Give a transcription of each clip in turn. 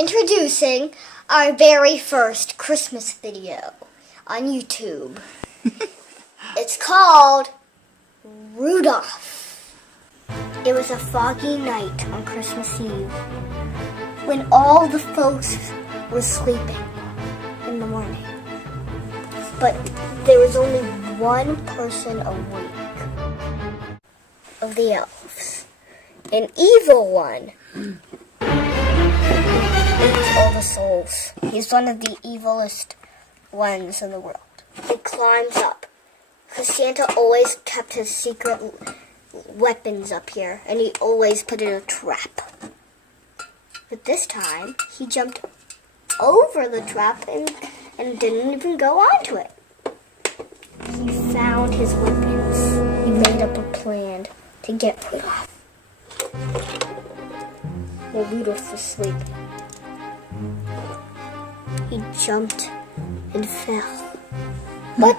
Introducing our very first Christmas video on YouTube. It's called Rudolph. It was a foggy night on Christmas Eve when all the folks were sleeping in the morning. But there was only one person awake of the elves. An evil one. Eats all the souls. He's one of the evilest ones in the world. He climbs up, because Santa always kept his secret weapons up here, and he always put in a trap. But this time, he jumped over the trap and didn't even go onto it. He found his weapons. He made up a plan to get Rudolph. While Rudolph was sleeping, he jumped and fell, but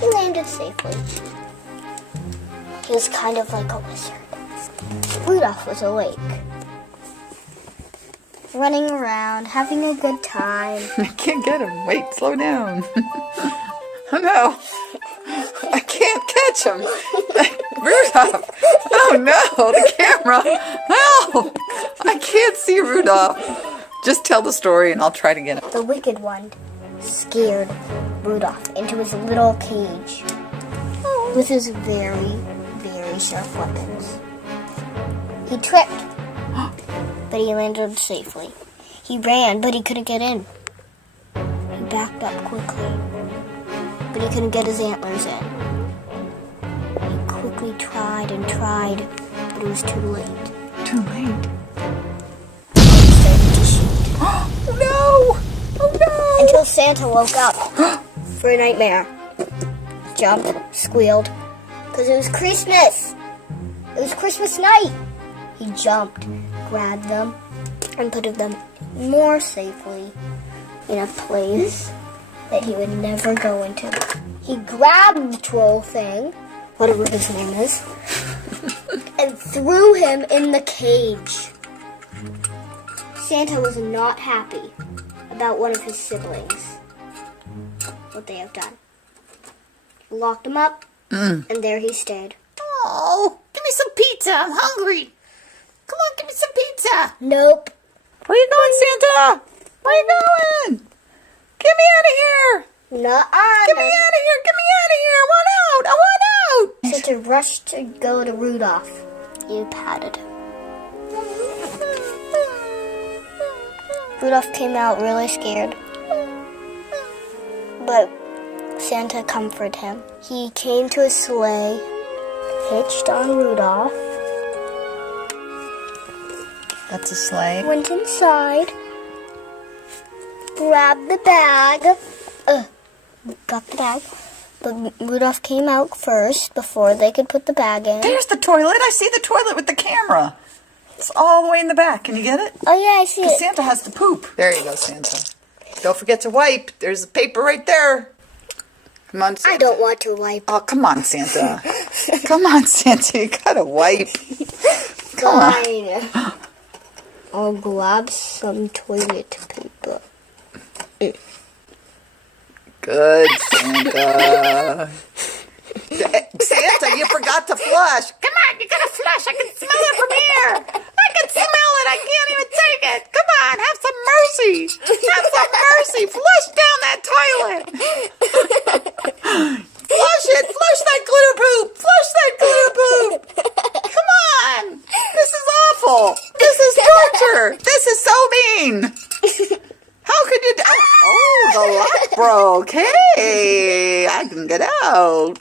he landed safely. He was kind of like a wizard. Rudolph was awake, running around, having a good time. I can't get him. Wait, slow down. Oh no, I can't catch him. Rudolph. Oh no, the camera. Help! I can't see Rudolph. Just tell the story and I'll try to get him. The wicked one scared Rudolph into his little cage with his very, very sharp weapons. He tripped, but he landed safely. He ran, but he couldn't get in. He backed up quickly, but he couldn't get his antlers in. He quickly tried and tried, but it was too late. Too late? He started to shoot. Oh no! Oh no! Until Santa woke up for a nightmare. Jumped, squealed, because it was Christmas. It was Christmas night. He jumped, grabbed them, and put them more safely in a place that he would never go into. He grabbed the troll thing, whatever his name is, and threw him in the cage. Santa was not happy about one of his siblings, what they have done. He locked him up, and there he stayed. Oh, give me some pizza. I'm hungry. Come on, give me some pizza. Nope. Where you going, Santa? Where you going? Get me out of here. Nuh-uh. Get me out of here. Get me out of here. I want out. I want out. Santa rushed to go to Rudolph. He patted him. Rudolph came out really scared, but Santa comforted him. He came to a sleigh, hitched on Rudolph, That's a sleigh. went inside, grabbed the bag, got the bag, but Rudolph came out first before they could put the bag in. There's the toilet. I see the toilet with the camera. It's all the way in the back. Can you get it? Oh yeah, I see it. Santa has to poop. There you go, Santa. Don't forget to wipe. There's the paper right there. Come on, Santa. I don't want to wipe. Oh, come on, Santa. Come on, Santa. You gotta wipe. Come on. Fine. I'll grab some toilet paper. Good, Santa. Santa, you forgot to flush. Come on, you gotta flush. I can smell it from here. I can smell it. I can't even take it. Come on, have some mercy. Have some mercy. Flush down that toilet. Flush it. Flush that glitter poop. Flush that glitter poop. Come on. This is awful. This is torture. This is so mean. How could you do? Oh, the lock broke. Hey, I can get out.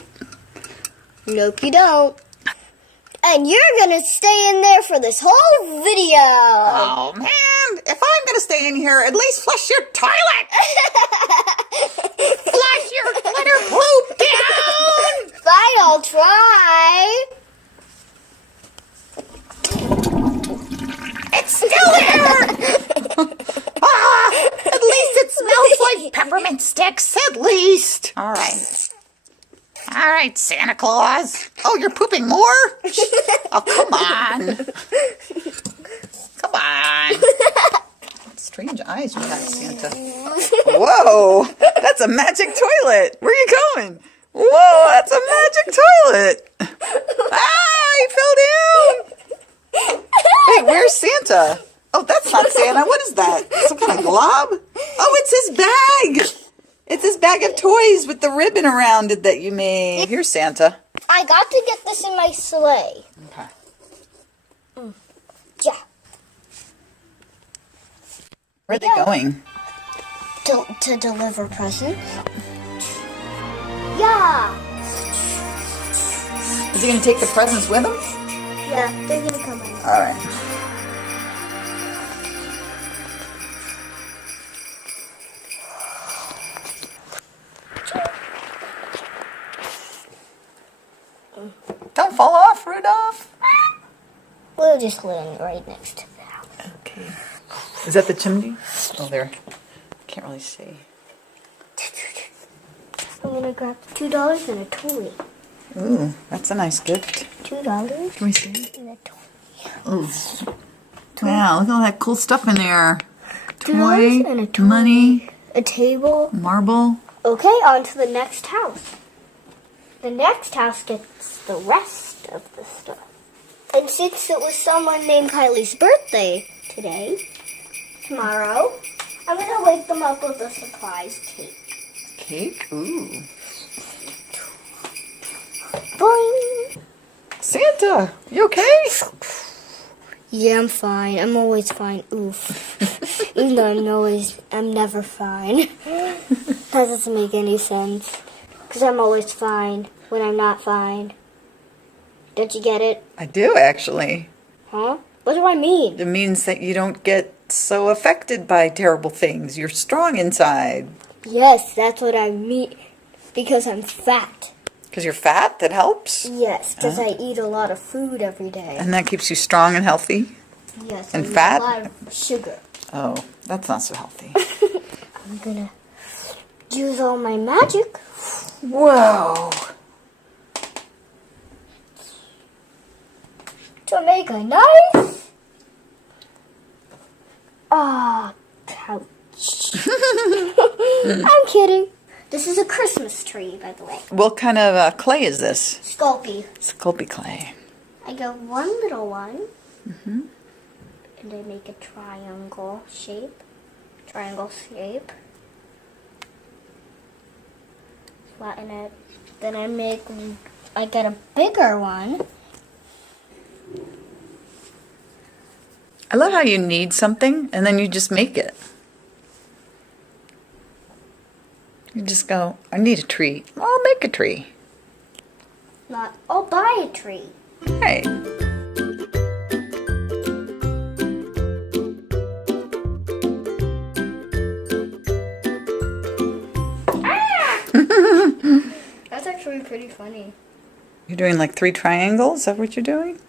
Nope, you don't. And you're gonna stay in there for this whole video. Oh, man. If I'm going to stay in here, at least flush your toilet. Flush your glitter poop down. Fine, I'll try. It's still there. At least it smells like peppermint sticks, at least. All right. All right, Santa Claus. Oh, you're pooping more? Oh, come on. Come on. eyes you got, Santa. Whoa, that's a magic toilet. Where are you going? Whoa, that's a magic toilet. Ah, he fell down. Wait, where's Santa? Oh, that's not Santa. What is that? Some kind of glob? Oh, it's his bag. It's his bag of toys with the ribbon around it that you made. Here's Santa. I got to get this in my sleigh. Okay. Yeah. Where are they going? To deliver presents. Yeah. Is he going to take the presents with him? Yeah, they're gonna come in. All right. Don't fall off, Rudolph. We'll just live right next to the house. Okay. Is that the chimney? Oh, there. Can't really see. I'm gonna grab $2 and a toy. Ooh, that's a nice gift. $2 Can we see? and a toy. Ooh. Wow, look at all that cool stuff in there. $2 and a toy. Money, A table. marble. Okay, on to the next house. The next house gets the rest of the stuff. And since it was someone named Kylie's birthday tomorrow, I'm gonna wake them up with a surprise cake. Cake? Ooh. Boing! Santa, you okay? Yeah, I'm fine. I'm always fine. Oof. Even though I'm never fine. That doesn't make any sense. Because I'm always fine when I'm not fine. Don't you get it? I do, actually. Huh? What do I mean? It means that you don't get so affected by terrible things. You're strong inside. Yes, that's what I mean. Because I'm fat. Because you're fat, that helps? Yes, because I eat a lot of food every day. And that keeps you strong and healthy? Yes, and I eat fat? a lot of sugar. Oh, that's not so healthy. I'm gonna use all my magic. Whoa. To make a nice couch. I'm kidding. This is a Christmas tree, by the way. What kind of clay is this? Sculpey. Sculpey clay. I got one little one. And I make a triangle shape. Flatten it. Then I get a bigger one. I love how you need something and then you just make it. You just go, I need a tree. I'll make a tree. I'll buy a tree. Right. That's actually pretty funny. You're doing like 3 triangles? Is that what you're doing?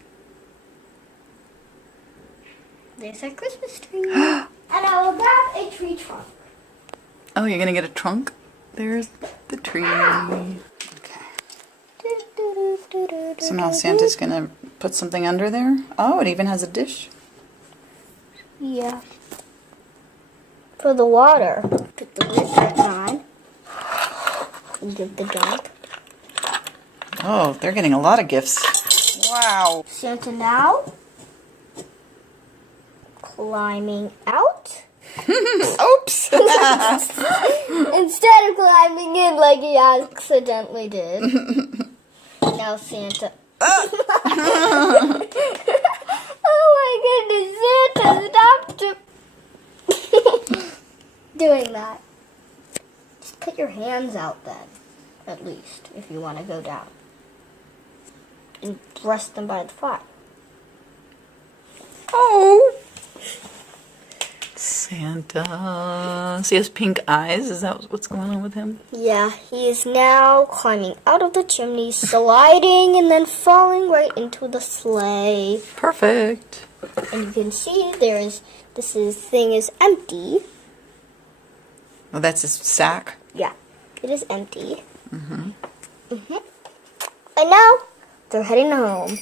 There's our Christmas tree. And I will grab a tree trunk. Oh, you're going to get a trunk? There's the tree. Okay. So now Santa's going to put something under there? Oh, it even has a dish. Yeah. For the water. Put the lid back on. And give the jump. Oh, they're getting a lot of gifts. Wow. Santa now. Climbing out. Oops. Instead of climbing in like he accidentally did. Now Santa. Oh my goodness, Santa, stop doing that. Just put your hands out then, at least, if you want to go down. And rest them by the fire. Oh. Santa. So he has pink eyes? Is that what's going on with him? Yeah, he is now climbing out of the chimney, sliding, and then falling right into the sleigh. Perfect. And you can see thing is empty. Oh, that's his sack? Yeah, it is empty. And now they're heading home.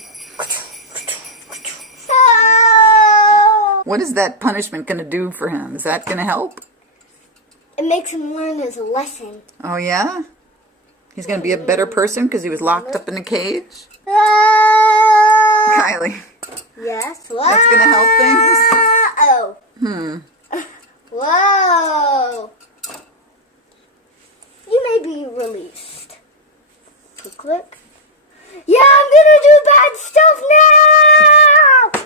Oh! What is that punishment going to do for him? Is that going to help? It makes him learn his lesson. Oh, yeah? He's going to be a better person because he was locked up in a cage? Ah! Kylie, Yes. that's going to help things? Oh. Whoa. You may be released. Click. Yeah, I'm gonna do bad stuff now!